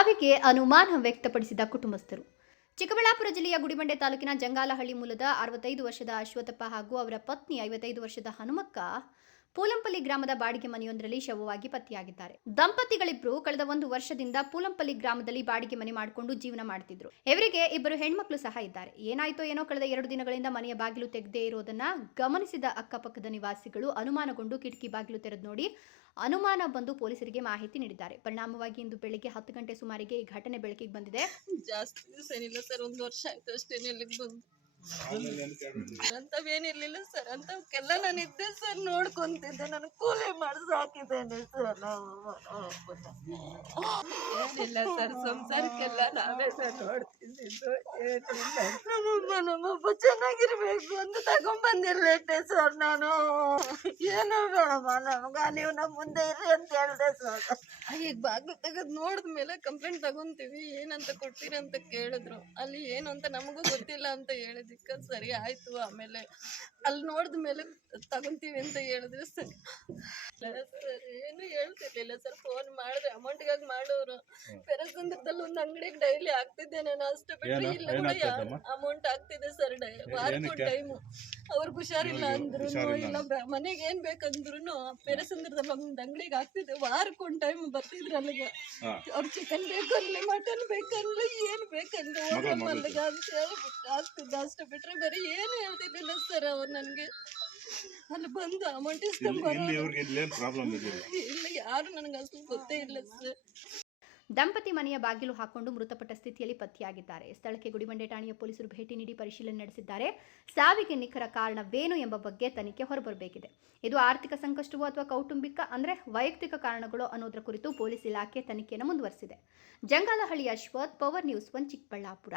ಸಾವಿಗೆ ಅನುಮಾನ ವ್ಯಕ್ತಪಡಿಸಿದ ಕುಟುಂಬಸ್ಥರು. ಚಿಕ್ಕಬಳ್ಳಾಪುರ ಜಿಲ್ಲೆಯ ಗುಡಿಬಂಡೆ ತಾಲೂಕಿನ ಜಂಗಾಲಹಳ್ಳಿ ಮೂಲದ 65 ವರ್ಷದ ಅಶ್ವತ್ಥಪ್ಪ ಹಾಗೂ ಅವರ ಪತ್ನಿ 55 ವರ್ಷದ ಹನುಮಕ್ಕ ಪೂಲಂಪಲ್ಲಿ ಗ್ರಾಮದ ಬಾಡಿಗೆ ಮನೆಯೊಂದರಲ್ಲಿ ಶವವಾಗಿ ಪತ್ತೆಯಾಗಿದ್ದಾರೆ. ದಂಪತಿಗಳಿಬ್ಬರು ಕಳೆದ 1 ವರ್ಷದಿಂದ ಪೂಲಂಪಲ್ಲಿ ಗ್ರಾಮದಲ್ಲಿ ಬಾಡಿಗೆ ಮನೆ ಮಾಡಿಕೊಂಡು ಜೀವನ ಮಾಡುತ್ತಿದ್ರು. ಇವರಿಗೆ ಇಬ್ಬರು ಹೆಣ್ಮಕ್ಳು ಸಹ ಇದ್ದಾರೆ. ಏನಾಯ್ತೋ ಏನೋ ಕಳೆದ 2 ದಿನಗಳಿಂದ ಮನೆಯ ಬಾಗಿಲು ತೆಗೆದೇ ಇರೋದನ್ನ ಗಮನಿಸಿದ ಅಕ್ಕಪಕ್ಕದ ನಿವಾಸಿಗಳು ಅನುಮಾನಗೊಂಡು ಕಿಟಕಿ ಬಾಗಿಲು ತೆರೆದು ನೋಡಿ ಅನುಮಾನ ಬಂದು ಪೊಲೀಸರಿಗೆ ಮಾಹಿತಿ ನೀಡಿದ್ದಾರೆ. ಪರಿಣಾಮವಾಗಿ ಇಂದು ಬೆಳಿಗ್ಗೆ 10 ಗಂಟೆ ಸುಮಾರಿಗೆ ಈ ಘಟನೆ ಬೆಳಕಿಗೆ ಬಂದಿದೆ. ಜಾಸ್ತಿ ದಿವಸ ಏನಿಲ್ಲ ಸರ್, 1 ವರ್ಷ ಆಯ್ತು ಅಷ್ಟೇ ಇಲ್ಲಿಗೆ ಬಂದು. ಅಂತವೇನಿರ್ಲಿಲ್ಲ ಸರ್, ಅಂತವಕ್ಕೆಲ್ಲ ನಾನು ಇದ್ದೆ ಸರ್, ನೋಡ್ಕೊಂತಿದ್ದೆ. ನಾನು ಕೂಲಿ ಮಾಡಿಸ್ ಹಾಕಿದ್ದೇನೆ ಸರ್. ಏನಿಲ್ಲ ಸರ್, ಸಂಸಾರಕ್ಕೆಲ್ಲ ನಾವೇ ಸರ್ ನೋಡ್ತಿದ್ದು. ಏನಿಲ್ಲ, ನಮ್ಮೊಬ್ಬ ಚೆನ್ನಾಗಿರ್ಬೇಕು ಅಂತ ತಗೊಂಡ್ಬಂದಿರ್ಲೇಟೆ ಸರ್. ನಾನು ಏನೋ ಬೇಡಮ್ಮ ನಮ್ಗ, ನೀವು ನಮ್ಮ ಮುಂದೆ ಇರ್ರಿ ಅಂತ ಹೇಳ್ದೆ ಸರ್. ಈಗ ಬಾಗ್ಲು ತೆಗೆದು ನೋಡಿದ್ಮೇಲೆ ಕಂಪ್ಲೇಂಟ್ ತಗೊಂತೀವಿ, ಏನಂತ ಕೊಡ್ತೀರಿ ಅಂತ ಕೇಳಿದ್ರು. ಅಲ್ಲಿ ಏನು ಅಂತ ನಮಗೂ ಗೊತ್ತಿಲ್ಲ ಅಂತ ಹೇಳಿದ್ಕ ಸರಿ ಆಯ್ತು. ಆಮೇಲೆ ಅಲ್ಲಿ ನೋಡಿದ್ಮೇಲೆ ತಗೊಂತೀವಿ ಅಂತ ಹೇಳಿದ್ರೆ ಸರ್, ಏನು ಹೇಳ್ತಿರ್ಲಿಲ್ಲ ಸರ್. ಫೋನ್ ಮಾಡಿದ್ರೆ ಅಮೌಂಟ್ಗಾಗಿ ಮಾಡೋರು. ಪೆರಸಂದ್ರದಲ್ಲಿ ಒಂದು ಅಂಗಡಿಗೆ ಡೈಲಿ ಆಗ್ತಿದ್ದೆ ನಾನು, ಅಷ್ಟು ಬಿಟ್ಟರೆ ಇಲ್ಲ ಕೂಡ ಅಮೌಂಟ್ ಆಗ್ತಿದೆ ಸರ್. ವಾರಕ್ಕೊಂದು ಟೈಮು ಅವ್ರಿಗೆ ಹುಷಾರಿಲ್ಲ ಅಂದ್ರು, ಇಲ್ಲ ಮನೆಗೆ ಏನ್ ಬೇಕಂದ್ರು ಪೆರಸಂದ್ರದಲ್ಲಿ ಒಂದು ಅಂಗಡಿಗೆ ಆಗ್ತಿದೆ. ವಾರಕ್ಕೊಂದು ಟೈಮ್ ಬರ್ತಿದ್ರು ಅಲ್ಲಿಗೆ. ಅವ್ರು ಚಿಕನ್ ಬೇಕನ್ಲಿ, ಮಟನ್ ಬೇಕನ್ಲಿ, ಏನ್ ಬೇಕಂದ್ರೆ ಅಲ್ಲಿಗ ಅಂತ ಹೇಳ್ಬಿಟ್ಟು ಆಗ್ತಿದ್ದ. ಅಷ್ಟು ಬಿಟ್ರೆ ಬರೀ ಏನು ಹೇಳ್ತಿದ್ದಿಲ್ಲ ಸರ್. ಅವ್ರು ನನ್ಗೆ ಅಲ್ಲಿ ಬಂದು ಅಮೌಂಟ್ ಇಲ್ಲ, ಯಾರು ನನಗೆ ಅಷ್ಟು ಗೊತ್ತೇ ಇಲ್ಲ ಸರ್. ದಂಪತಿ ಮನೆಯ ಬಾಗಿಲು ಹಾಕೊಂಡು ಮೃತಪಟ್ಟ ಸ್ಥಿತಿಯಲ್ಲಿ ಪತ್ತೆಯಾಗಿದ್ದಾರೆ. ಸ್ಥಳಕ್ಕೆ ಗುಡಿಬಂಡೆ ಠಾಣೆಯ ಪೊಲೀಸರು ಭೇಟಿ ನೀಡಿ ಪರಿಶೀಲನೆ ನಡೆಸಿದ್ದಾರೆ. ಸಾವಿಗೆ ನಿಖರ ಕಾರಣವೇನು ಎಂಬ ಬಗ್ಗೆ ತನಿಖೆ ಹೊರಬರಬೇಕಿದೆ. ಇದು ಆರ್ಥಿಕ ಸಂಕಷ್ಟವೋ ಅಥವಾ ಕೌಟುಂಬಿಕ ವೈಯಕ್ತಿಕ ಕಾರಣಗಳೋ ಅನ್ನೋದರ ಕುರಿತು ಪೊಲೀಸ್ ಇಲಾಖೆ ತನಿಖೆಯನ್ನು ಮುಂದುವರೆಸಿದೆ. Jangalahalli Ashwath, power news 1 Chikkaballapur.